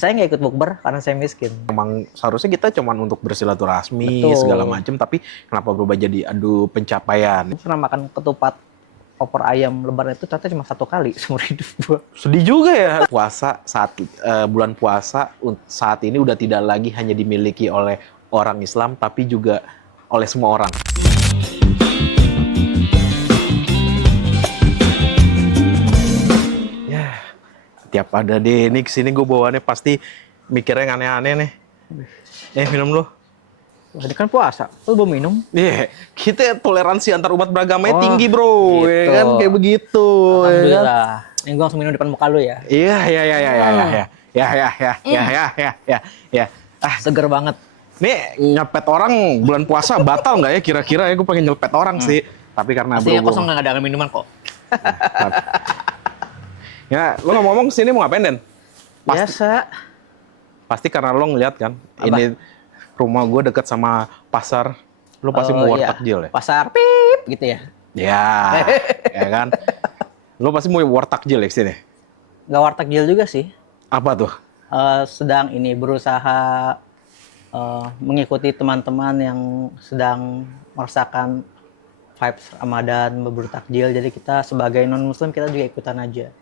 Saya nggak ikut bukber karena saya miskin. Emang seharusnya kita cuman untuk bersilaturahmi Betul. segala macam, tapi kenapa berubah jadi adu pencapaian? Pernah makan ketupat opor ayam lebaran itu ternyata cuma 1 kali seumur hidup gua. Sedih juga ya. Puasa saat bulan puasa saat ini udah tidak lagi hanya dimiliki oleh orang Islam, tapi juga oleh semua orang. Ya, tiap ada Denny kesini gue bawaannya pasti mikirnya yang aneh-aneh nih. Minum lu. Wah, ini kan puasa, lu belum minum? Iya, kita toleransi antar umat beragamanya tinggi, gitu. bro. Ya kan kayak begitu. Alhamdulillah. Ini gue langsung minum depan muka lu ya. Iya. Ya. Seger banget. Nih nyepet orang bulan puasa batal nggak ya kira-kira ya? Gue pengen nyepet orang sih. Tapi karena Pastinya berhubung. kosong nggak ada minuman kok. Ya, lo ngomong sini mau ngapain, Den? Biasa. Pasti karena lo ngeliat kan, ini rumah gue deket sama pasar. Lo pasti mau war takjil ya? Pasar pip gitu ya? Ya, ya kan? Lo pasti mau war takjil ya kesini? Nggak war takjil juga sih. Apa tuh? Sedang ini berusaha mengikuti teman-teman yang sedang merasakan vibes Ramadan, berburu takjil. Jadi kita sebagai non-muslim kita juga ikutan aja.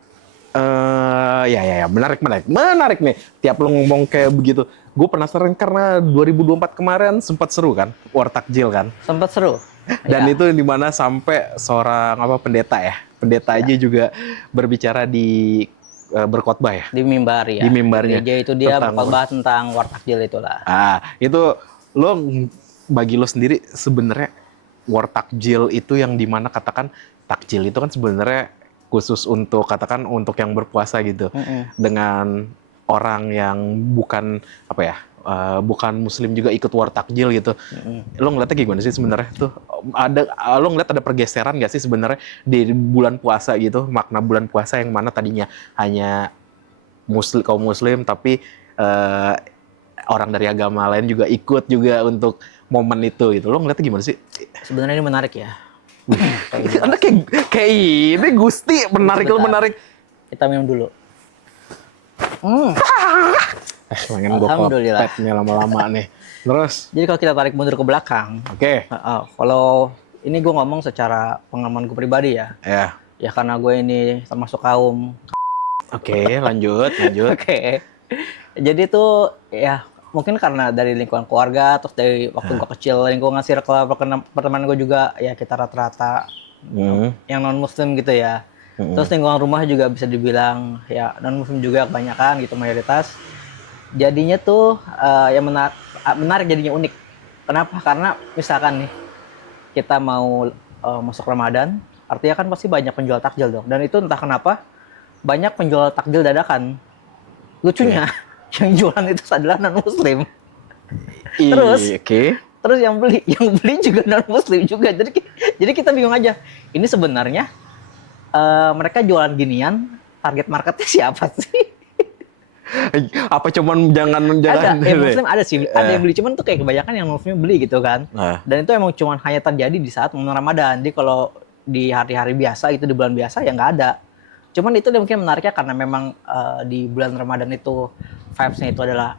Ya, menarik nih. Tiap lo ngomong kayak begitu, gue penasaran karena 2024 kemarin sempat seru kan, war takjil kan. Sempat seru. Dan itu dimana sampai seorang pendeta aja juga berbicara di berkhotbah ya. Di mimbar ya. Di mimbarnya. Gereja itu dia berkhotbah tentang war takjil itulah. Itu lo bagi lo sendiri sebenarnya war takjil itu yang dimana katakan takjil itu kan sebenarnya khusus untuk katakan untuk yang berpuasa gitu, dengan orang yang bukan bukan muslim juga ikut war takjil gitu. Lo ngeliatnya gimana sih sebenarnya tuh? Lo ngeliat ada pergeseran nggak sih sebenarnya di bulan puasa gitu, makna bulan puasa yang mana tadinya hanya kaum muslim tapi orang dari agama lain juga ikut juga untuk momen itu gitu. Lo ngeliatnya gimana sih? Sebenarnya ini menarik ya. Anda kayak ini Gusti menarik. Kita minum dulu. Pengen gue kopetnya lama-lama nih. Terus? Jadi kalau kita tarik mundur ke belakang. Oke. Kalau ini gue ngomong secara pengalaman gue pribadi ya. Ya. Ya karena gue ini termasuk kaum. Oke, lanjut. Oke. Jadi tuh ya mungkin karena dari lingkungan keluarga, terus dari waktu gue kecil, lingkungan circle pertemanan gue juga ya kita rata-rata yang non muslim gitu ya. Terus lingkungan rumah juga bisa dibilang ya non muslim juga kebanyakan gitu, mayoritas. Jadinya tuh yang menarik jadinya unik. Kenapa? Karena misalkan nih kita mau masuk Ramadan, artinya kan pasti banyak penjual takjil dong. Dan itu entah kenapa banyak penjual takjil dadakan. Lucunya yang jualan itu adalah non muslim. Terus yang beli juga non muslim juga. Jadi kita bingung aja. Ini sebenarnya mereka jualan ginian, target marketnya siapa sih? Apa cuman jangan ada yang muslim ada sih, ada yang beli, cuman tuh kayak kebanyakan yang muslim beli gitu kan. Dan itu emang cuman hanya terjadi di saat momen Ramadan. Jadi kalau di hari-hari biasa gitu, di bulan biasa ya nggak ada. Cuman itu mungkin menariknya karena memang di bulan Ramadan itu vibes-nya itu adalah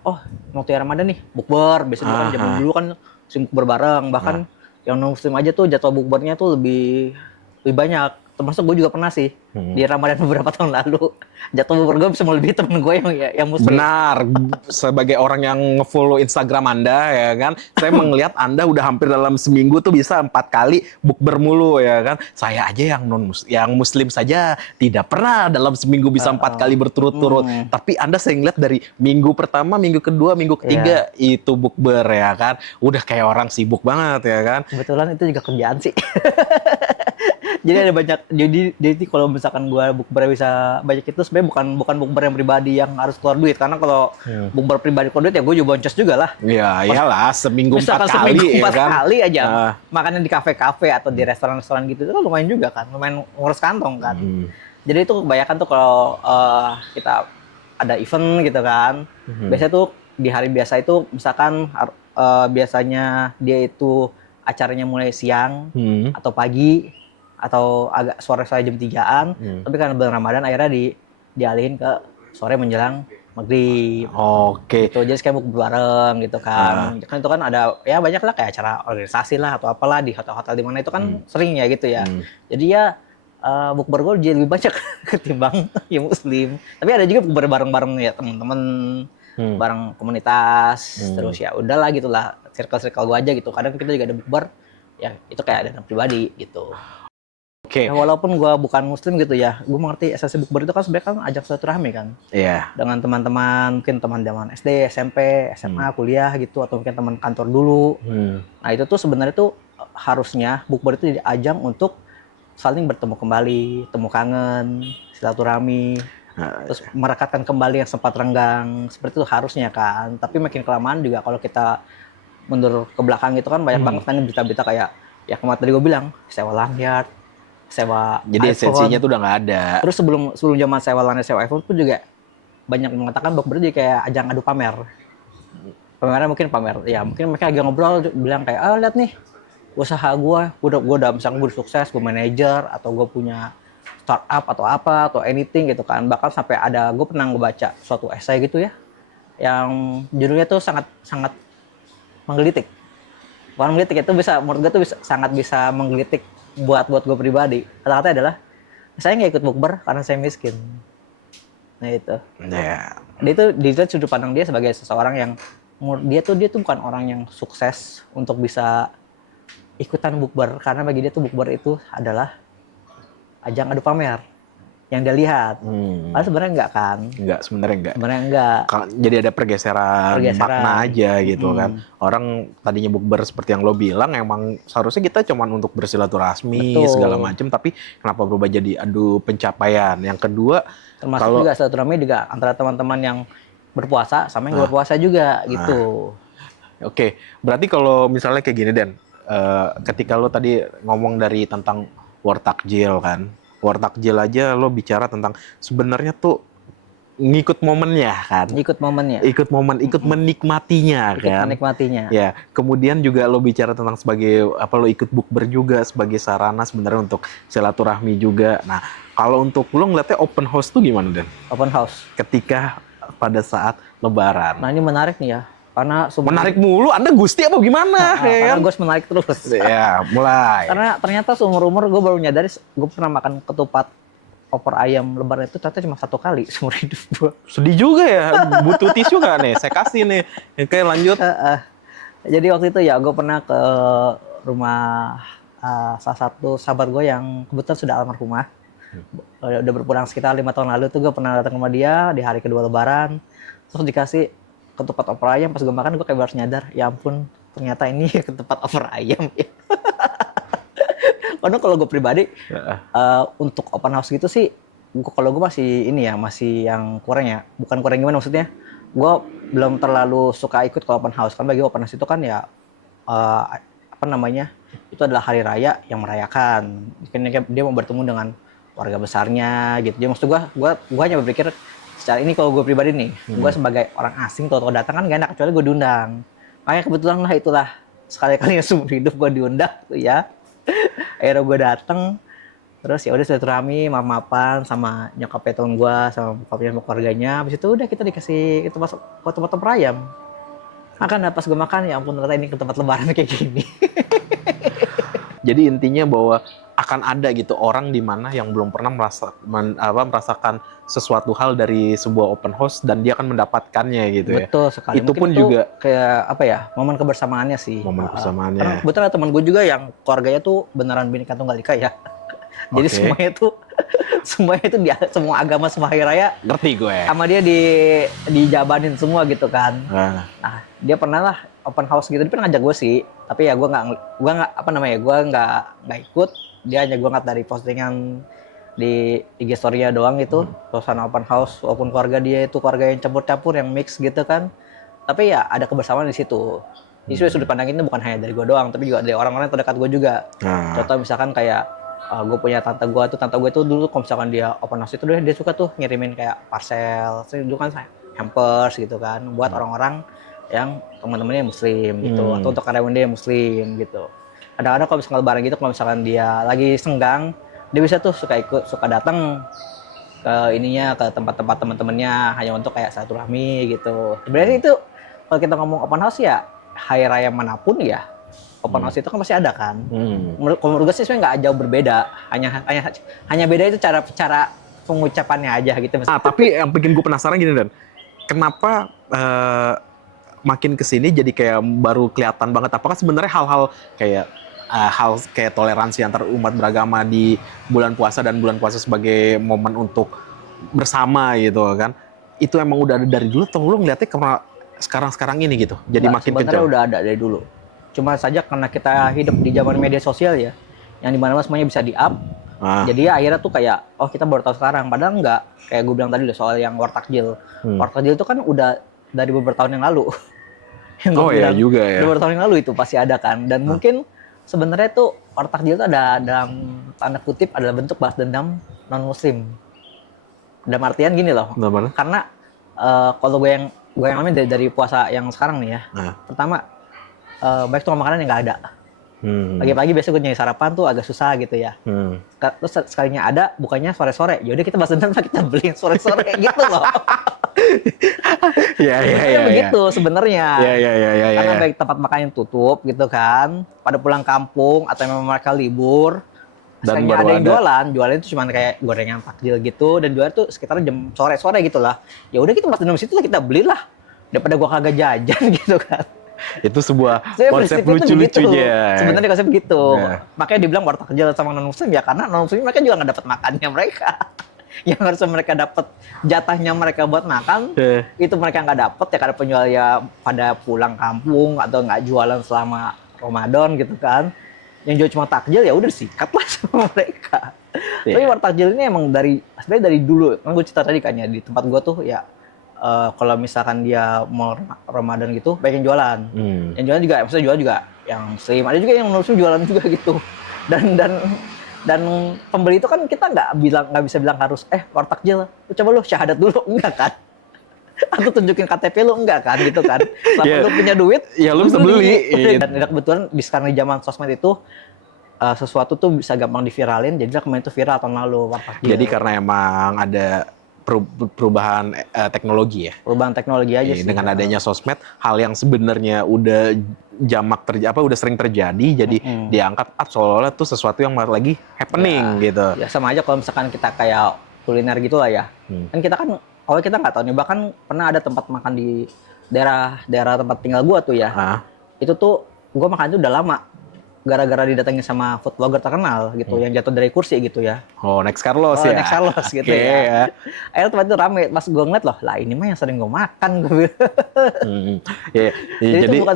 mau tiap Ramadan nih bukber. Biasanya kan zaman dulu kan bukber bareng, bahkan yang non muslim aja tuh jadwal bukbernya tuh lebih banyak. Termasuk gue juga pernah sih di Ramadan beberapa tahun lalu jatuh bubur gue bisa melebihi temen gue yang muslim. Benar, sebagai orang yang nge-follow Instagram Anda ya kan, saya melihat Anda udah hampir dalam seminggu tuh bisa 4 kali bukber mulu ya kan. Saya aja yang muslim saja tidak pernah dalam seminggu bisa 4 kali berturut-turut. Tapi Anda saya ngeliat dari minggu pertama, minggu kedua, minggu ketiga itu bukber ya kan. Udah kayak orang sibuk banget ya kan. Kebetulan itu juga kerjaan sih. Jadi ada banyak, jadi kalau misalkan gue bukber bisa banyak itu sebenarnya bukan bukber yang pribadi yang harus keluar duit, karena kalau bukber pribadi keluar duit ya gue juga boncos juga lah. Iya, iyalah seminggu 4 kali. Seminggu 4 ya kan? kali aja makannya di kafe-kafe atau di restoran-restoran gitu itu kan lumayan juga kan, lumayan ngurus kantong kan. Jadi itu kebanyakan tuh kalau kita ada event gitu kan, biasanya tuh di hari biasa itu misalkan biasanya dia itu acaranya mulai siang atau pagi atau agak sore jam 3-an, tapi karena bulan Ramadan akhirnya dialihin ke sore menjelang maghrib. Oke. Gitu. Jadi kayak bukber bareng gitu kan. Kan itu kan ada ya banyak lah kayak acara organisasi lah atau apalah di hotel-hotel di mana itu kan sering ya gitu ya. Jadi ya bukber gue jadi lebih banyak ketimbang yang muslim. Tapi ada juga bukber bareng-bareng ya teman-teman, bareng komunitas. Terus ya udahlah gitulah, circle-circle gue aja gitu. Kadang kita juga ada bukber ya itu kayak dana pribadi gitu. Oke. Ya, walaupun gue bukan muslim gitu ya, gue mengerti esensi bukber itu kan sebenarnya kan ajak silaturahmi kan. Iya. Dengan teman-teman, mungkin teman zaman SD, SMP, SMA, kuliah gitu, atau mungkin teman kantor dulu. Nah itu tuh sebenarnya tuh harusnya bukber itu jadi ajang untuk saling bertemu kembali, temu kangen, silaturahmi, terus merekatkan kembali yang sempat renggang, seperti itu harusnya kan. Tapi makin kelamaan juga kalau kita mundur ke belakang itu kan banyak banget kan berita-berita kayak ya kemarin tadi gue bilang sewa lanyard, sewa Jadi iPhone. esensinya tuh udah nggak ada. Terus sebelum zaman sewa lanyard, sewa iPhone tuh juga banyak mengatakan bukber jadi kayak ajang adu pamer. Pamernya mungkin pamer, ya mungkin mereka lagi ngobrol bilang kayak, lihat nih usaha gue udah misalnya gue sukses, gue manajer atau gue punya startup atau apa atau anything gitu kan. Bahkan sampai ada gue pernah ngebaca suatu esai gitu ya, yang judulnya tuh sangat menggelitik. Bukan menggelitik, itu bisa menurut gue tuh sangat bisa menggelitik buat gue pribadi. Kata-katanya adalah saya nggak ikut bukber karena saya miskin. Nah itu. Ya. Dia itu dilihat sudut pandang dia sebagai seseorang yang dia tuh bukan orang yang sukses untuk bisa ikutan bukber, karena bagi dia tuh bukber itu adalah ajang adu pamer yang dia lihat. Padahal sebenarnya enggak kan? Enggak, sebenarnya enggak. Sebenarnya enggak. Jadi ada pergeseran makna aja gitu kan. Orang tadinya bukber seperti yang lo bilang emang seharusnya kita cuman untuk bersilaturahmi segala macam, tapi kenapa berubah jadi adu pencapaian? Yang kedua, termasuk juga silaturahmi juga antara teman-teman yang berpuasa sama yang berpuasa juga gitu. Oke, berarti kalau misalnya kayak gini Dan, ketika lo tadi ngomong dari tentang war takjil kan, war takjil aja lo bicara tentang sebenarnya tuh ngikut momennya kan, ikut menikmatinya kan, ya. Kemudian juga lo bicara tentang sebagai apa, lo ikut bukber juga sebagai sarana sebenarnya untuk silaturahmi juga. Nah kalau untuk lo ngeliatnya open house tuh gimana Dan? Open house ketika pada saat lebaran. Nah ini menarik nih ya. Karena menarik mulu, Anda Gusti apa gimana? Karena gue menarik terus. Ya, mulai. Karena ternyata seumur-umur gue baru nyadari, gue pernah makan ketupat opor ayam lebaran itu ternyata cuma 1 kali seumur hidup gue. Sedih juga ya, butuh tisu nggak nih? Saya kasih nih. Oke, lanjut. Jadi waktu itu ya gue pernah ke rumah salah satu sahabat gue yang kebetulan sudah almarhumah. Udah berpulang sekitar 5 tahun lalu tuh gue pernah datang ke rumah dia di hari kedua lebaran. Terus dikasih ketupat opor ayam. Pas gue makan gue kayak baru nyadar, ya ampun ternyata ini ketupat opor ayam ya. Karena kalau gue pribadi untuk open house gitu sih, kalau gue masih ini ya, masih yang kurang ya. Bukan kurang gimana maksudnya, gue belum terlalu suka ikut ke open house. Kan bagi open house itu kan ya apa namanya, itu adalah hari raya yang merayakan. Mungkin dia mau bertemu dengan warga besarnya gitu. Jadi maksud gue hanya berpikir secara ini, kalau gue pribadi nih, gue sebagai orang asing tau datang kan gak enak, kecuali gue diundang. Makanya kebetulan lah itulah sekali-kali seumur hidup gue diundang tuh ya. Akhirnya gue dateng, terus ya udah silaturahmi, maaf-maafan sama nyokapnya temen gue, sama bokapnya sama keluarganya. Habis itu udah kita dikasih tempat ayam. Makan, pas gue makan, ya ampun ternyata ini ke tempat lebaran kayak gini. Jadi intinya bahwa akan ada gitu orang di mana yang belum pernah merasakan sesuatu hal dari sebuah open house dan dia akan mendapatkannya gitu ya. Betul sekali. Itu mungkin pun juga kayak apa ya, momen kebersamaannya sih. Momen kebersamaannya. Karena kebetulan ada teman gue juga yang keluarganya tuh beneran Bhinneka Tunggal Ika ya. Jadi semuanya itu semua agama, semua hari raya ngerti gue. Sama dia dijabanin semua gitu kan. Nah, dia pernah lah open house gitu, dia pernah ngajak gue sih. Tapi ya gue nggak apa namanya, gue nggak ikut. Dia hanya gue ngeliat dari postingan di IG story-nya doang itu, suasana open house, walaupun keluarga dia itu keluarga yang campur-campur, yang mix gitu kan. Tapi ya ada kebersamaan di situ. Jadi sudut pandang itu bukan hanya dari gue doang, tapi juga dari orang-orang terdekat gue juga. Contoh misalkan kayak gue punya tante gue tuh dulu kalau misalkan dia open house itu dia suka tuh ngirimin kayak parcel, terus dulu kan hampers gitu kan, buat orang-orang yang teman-temannya muslim gitu, atau untuk karyawan dia muslim gitu. Kadang-kadang kalau misalkan lebaran gitu, kalau misalkan dia lagi senggang, dia bisa tuh suka datang ke tempat-tempat teman-temannya hanya untuk kayak silaturahmi gitu. Sebenarnya itu kalau kita ngomong open house ya hari raya manapun ya open house itu kan pasti ada kan. Menurut gue sih sebenarnya nggak jauh berbeda, hanya beda itu cara pengucapannya aja gitu. Tapi yang bikin gue penasaran gini Dan, kenapa makin kesini jadi kayak baru kelihatan banget? Apakah sebenarnya hal-hal kayak toleransi antar umat beragama di bulan puasa dan bulan puasa sebagai momen untuk bersama gitu kan? Itu emang udah ada dari dulu atau lu ngeliatnya karena sekarang ini gitu? Jadi makin kencang. Sebenarnya udah ada dari dulu. Cuma saja karena kita hidup di zaman media sosial ya, yang dimana semuanya bisa di-up. Jadi ya akhirnya tuh kayak, oh kita baru tahu sekarang. Padahal enggak. Kayak gue bilang tadi soal yang war takjil. War takjil itu kan udah dari beberapa tahun yang lalu. Yang gue bilang, juga ya. beberapa tahun yang lalu itu pasti ada kan. Dan mungkin sebenarnya tuh war takjil itu ada dalam tanda kutip adalah bentuk balas dendam non-muslim. Dalam artian gini loh. Karena kalau gue yang alami dari puasa yang sekarang nih ya. Pertama, baik tuh makanan yang nggak ada. Pagi-pagi biasa gue nyari sarapan tuh agak susah gitu ya. Terus sekalinya ada, bukannya sore-sore. Yaudah kita balas dendam, kita beli sore-sore gitu loh. Iya. Begitu sebenarnya. Iya. Karena baik tempat makan yang tutup gitu kan. Pada pulang kampung atau memang mereka libur. Dan sekalinya ada yang jualan itu cuma kayak gorengan takjil gitu. Dan jualan tuh sekitar jam sore-sore gitu lah. Ya udah kita balas dendam situ lah, kita belilah. Daripada gua kagak jajan gitu kan. Itu sebuah konsep lucu-lucunya. Sebenarnya konsep begitu. Makanya dibilang war takjil sama non muslim ya karena non muslim mereka juga nggak dapat makannya mereka. Yang harusnya mereka dapat jatahnya mereka buat makan, itu mereka nggak dapat ya karena penjual ya pada pulang kampung atau nggak jualan selama Ramadan gitu kan. Yang jual cuma takjil ya udah sikat lah sama mereka. Tapi war takjil ini emang sebenarnya dari dulu. Kan gue cerita tadi kan ya di tempat gue tuh ya. Kalau misalkan dia mau Ramadan gitu, banyak yang jualan. Yang jualan juga, maksudnya jualan juga yang muslim, ada juga yang non-muslim jualan juga gitu. Dan pembeli itu kan kita nggak bisa bilang harus war takjil, coba lu syahadat dulu, enggak kan? Atau tunjukin KTP lu enggak kan gitu kan? Selama lu punya duit, ya lu bisa beli. Dan kebetulan sekarang di zaman sosmed itu sesuatu tuh bisa gampang diviralin, jadi kemarin itu viral tahun lalu war takjil. Jadi karena emang ada perubahan teknologi ya. Perubahan teknologi aja sih. Dengan adanya sosmed, hal yang sebenarnya udah udah sering terjadi, jadi diangkat seolah-olah tuh sesuatu yang lagi happening gitu. Ya sama aja kalau misalkan kita kayak kuliner gitu lah ya. Kan kita kan, kalau kita nggak tahu nih, bahkan pernah ada tempat makan di daerah tempat tinggal gua tuh ya. Itu tuh gua makan itu udah lama. Gara-gara didatengin sama food blogger terkenal gitu, yang jatuh dari kursi gitu ya. Next Carlos ya? Next Carlos gitu ya. Akhirnya tempat itu rame, pas gue ngeliat loh, lah ini mah yang sering gue makan. Jadi itu bukan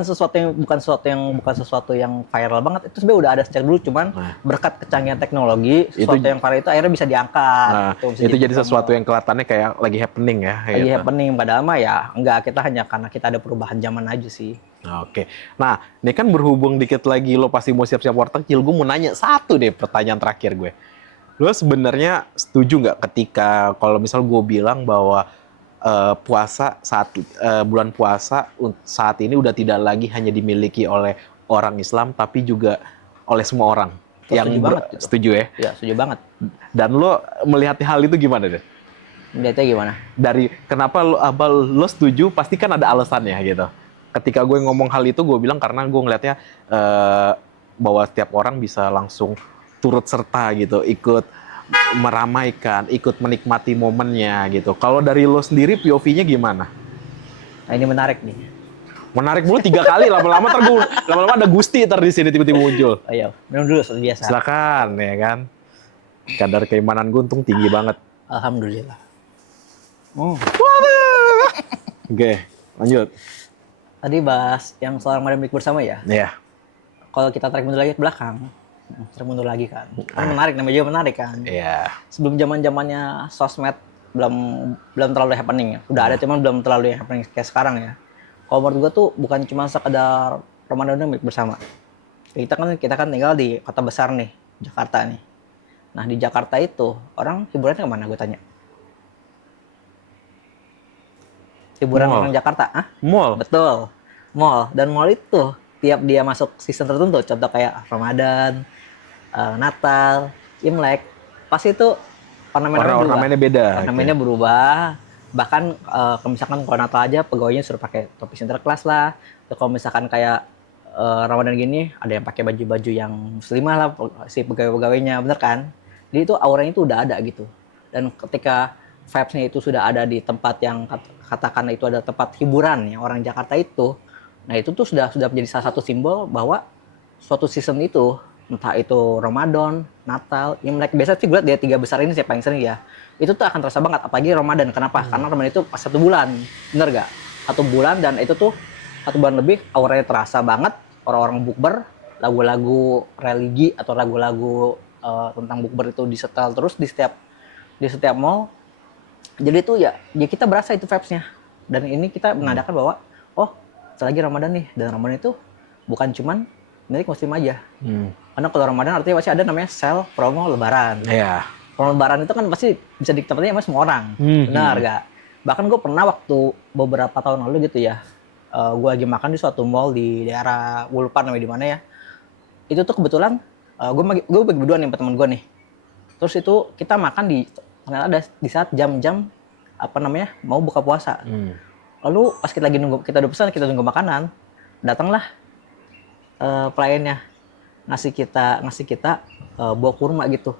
sesuatu yang viral banget, itu sebenarnya udah ada sejak dulu, cuman berkat kecanggihan teknologi, sesuatu yang viral itu akhirnya bisa diangkat. Itu jadi sesuatu yang kelihatannya kayak lagi happening ya? Lagi happening, padahal mah ya enggak, kita hanya karena kita ada perubahan zaman aja sih. Oke, nah ini kan berhubung dikit lagi lo pasti mau siap-siap war takjil, gue mau nanya satu deh pertanyaan terakhir gue. Lo sebenarnya setuju nggak ketika kalau misal gue bilang bahwa puasa bulan puasa saat ini udah tidak lagi hanya dimiliki oleh orang Islam tapi juga oleh semua orang? Setuju ya? Ya, setuju banget. Dan lo melihat hal itu gimana deh? Melihatnya gimana? Dari kenapa lo setuju? Pasti kan ada alasannya gitu. Ketika gue ngomong hal itu, gue bilang karena gue ngelihatnya bahwa setiap orang bisa langsung turut serta gitu, ikut meramaikan, ikut menikmati momennya gitu. Kalau dari lo sendiri, POV-nya gimana? Nah ini menarik nih. Menarik mulu 3 kali, lama-lama ada Gusti di sini tiba-tiba muncul. Ayo, minum dulu seperti biasa. Silakan ya kan. Kadar keimanan gue untung tinggi banget. Alhamdulillah. Oke, lanjut. Tadi bahas yang soal Ramadan Break bersama ya? Iya. Kalau kita tarik mundur lagi ke belakang, menarik kan? Namanya juga menarik kan? Iya. Sebelum zamannya sosmed belum terlalu happening ya. Udah ada cuman belum terlalu happening kayak sekarang ya. Kalau menurut gua tuh bukan cuma sekedar Ramadan Break bersama. Kita kan tinggal di kota besar nih, Jakarta nih. Nah di Jakarta itu orang hiburannya kemana gue tanya? Hiburan orang Jakarta, Mall. Betul, mall. Dan mall itu tiap dia masuk season tertentu, contoh kayak Ramadan, Natal, Imlek, pasti itu Ornamen-ornamennya beda. Ornamennya berubah. Bahkan kalau misalkan kalau Natal aja pegawainya suruh pakai topi Sinterklas lah. Terus kalau misalkan kayak Ramadan gini ada yang pakai baju-baju yang muslimah lah si pegawai-pegawainya, bener kan? Jadi itu auranya itu udah ada gitu. Dan ketika vibes-nya itu sudah ada di tempat yang katakan itu ada tempat hiburan ya orang Jakarta itu, nah itu tuh sudah menjadi salah satu simbol bahwa suatu season itu, entah itu Ramadan, Natal, yang mereka biasa sih gue lihat dari 3 besar ini sih paling sering ya, itu tuh akan terasa banget, apalagi Ramadan. Kenapa? Karena Ramadan itu pas 1 bulan, bener gak? 1 bulan, dan itu tuh 1 bulan lebih auranya terasa banget, orang-orang bukber, lagu-lagu religi atau lagu-lagu tentang bukber itu disetel terus di setiap mall. Jadi itu ya kita berasa itu vibes-nya. Dan ini kita menandakan bahwa oh, selagi Ramadan nih, dan Ramadan itu bukan cuman milik muslim aja. Karena kalau Ramadan artinya pasti ada namanya sale promo lebaran. Iya. Promo lebaran itu kan pasti bisa ditempatin sama semua orang. Benar gak? Bahkan gue pernah waktu beberapa tahun lalu gitu ya, gue lagi makan di suatu mall di daerah, gue lupa namanya di mana ya. Itu tuh kebetulan gue bagi berdua nih sama temen gue nih. Terus itu kita makan ternyata ada di saat jam-jam mau buka puasa. Lalu pas kita lagi nunggu, kita udah pesan, kita nunggu makanan, datanglah pelayannya ngasih kita bawa kurma gitu.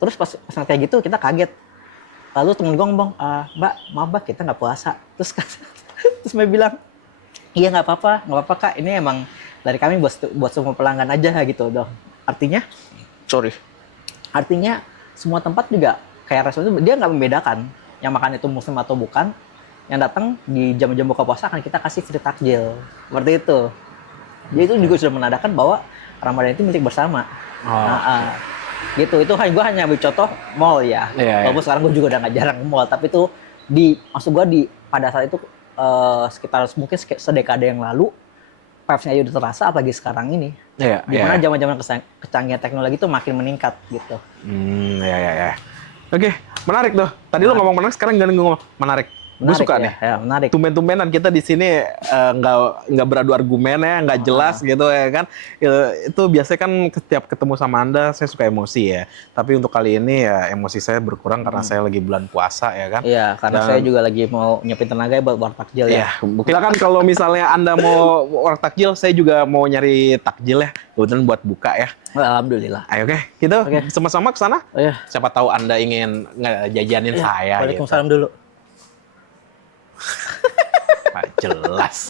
Terus pas kayak gitu kita kaget. Lalu temen gue ngomong, Mbak, maaf Mbak, kita nggak puasa. Terus Mbak bilang, iya nggak apa-apa Kak, ini emang dari kami buat semua pelanggan aja gitu dong. Artinya semua tempat juga kayak restoran itu dia nggak membedakan yang makan itu muslim atau bukan. Yang datang di jam-jam buka puasa akan kita kasih free takjil, seperti itu. Jadi itu juga sudah menandakan bahwa Ramadan itu milik bersama. Gitu. Itu gue hanya ambil contoh mall ya. Walaupun sekarang gue juga udah nggak jarang ke mall, tapi itu maksud gue pada saat itu sekitar mungkin sedekade yang lalu, vibes-nya udah terasa, apalagi sekarang ini. Dimana zaman-zaman kecanggihan teknologi itu makin meningkat gitu. Oke, menarik tuh. Tadi lo ngomong menarik, sekarang jangan ngomong menarik. Gue suka nih. Ya, menarik. Tumben-tumbenan kita di sini nggak beradu argumen ya, nggak jelas gitu ya kan. Itu biasanya kan setiap ketemu sama Anda saya suka emosi ya. Tapi untuk kali ini ya emosi saya berkurang karena saya lagi bulan puasa ya kan. Iya, karena saya juga lagi mau nyiapin tenaga buat war takjil ya. Silakan kalau misalnya Anda mau war takjil, saya juga mau nyari takjil ya. Kebetulan buat buka ya. Alhamdulillah. Ayo kita sama-sama ke sana. Siapa tahu Anda ingin jajanin saya. Waalaikumsalam dulu. Jelas.